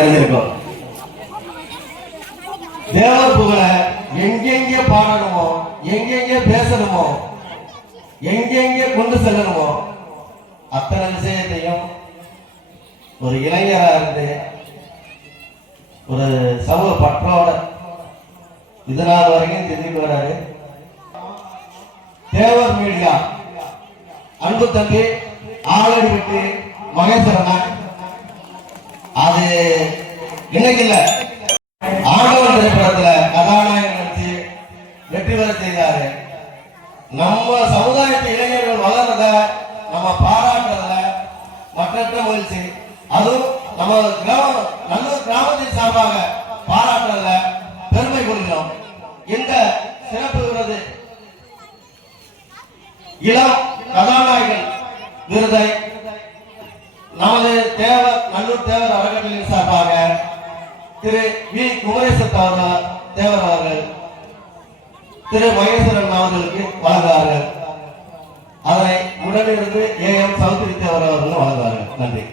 அறிஞ்சிருக்கோம் தேவ புகழ எங்கெங்கே பாடணுமோ எங்கெங்கே பேசணுமோ எங்கெங்கே கொண்டு செல்லணுமோ அத்தனை விஷயத்தையும் ஒரு இளைஞரா இருந்து ஒரு சமூக பற்றோட இது நாள் வரைக்கும் தெரிஞ்சுட்டு வர்றாரு தேவர் மீடியா அன்பு தம்பி ஆளடி விட்டு மகேஸ்வரன் இன்னைக்கு இல்ல ஆண்டவன் திரைப்படத்துல கதாநாயகன் நடிச்சு வெற்றி பெற செய்தாரு. நம்ம சமுதாயத்து இளைஞர்கள் வளர்றத நம்ம பாராட்டுறதுல மற்றற்ற முயற்சி அதுவும் நம்ம கிராமம் நல்லூர் கிராமத்தின் சார்பாக பாராட்டுறதுல பெருமை கொள்கிறோம். இந்த சிறப்பு விருது இளம் கதாநாயகன் விருதை நமது தேவர் நல்லூர் தேவர் அறக்கட்டளையின் சார்பாக திரு வி. குமரேசன் அவர்கள் தேவர் அவர்கள் திரு மகேஸ்வரன் அவர்களுக்கு வாழ்ந்தார்கள் அதனை உடனிருந்து ஏ. எம். சௌத்ரி தேவர் அவர்கள் நன்றி.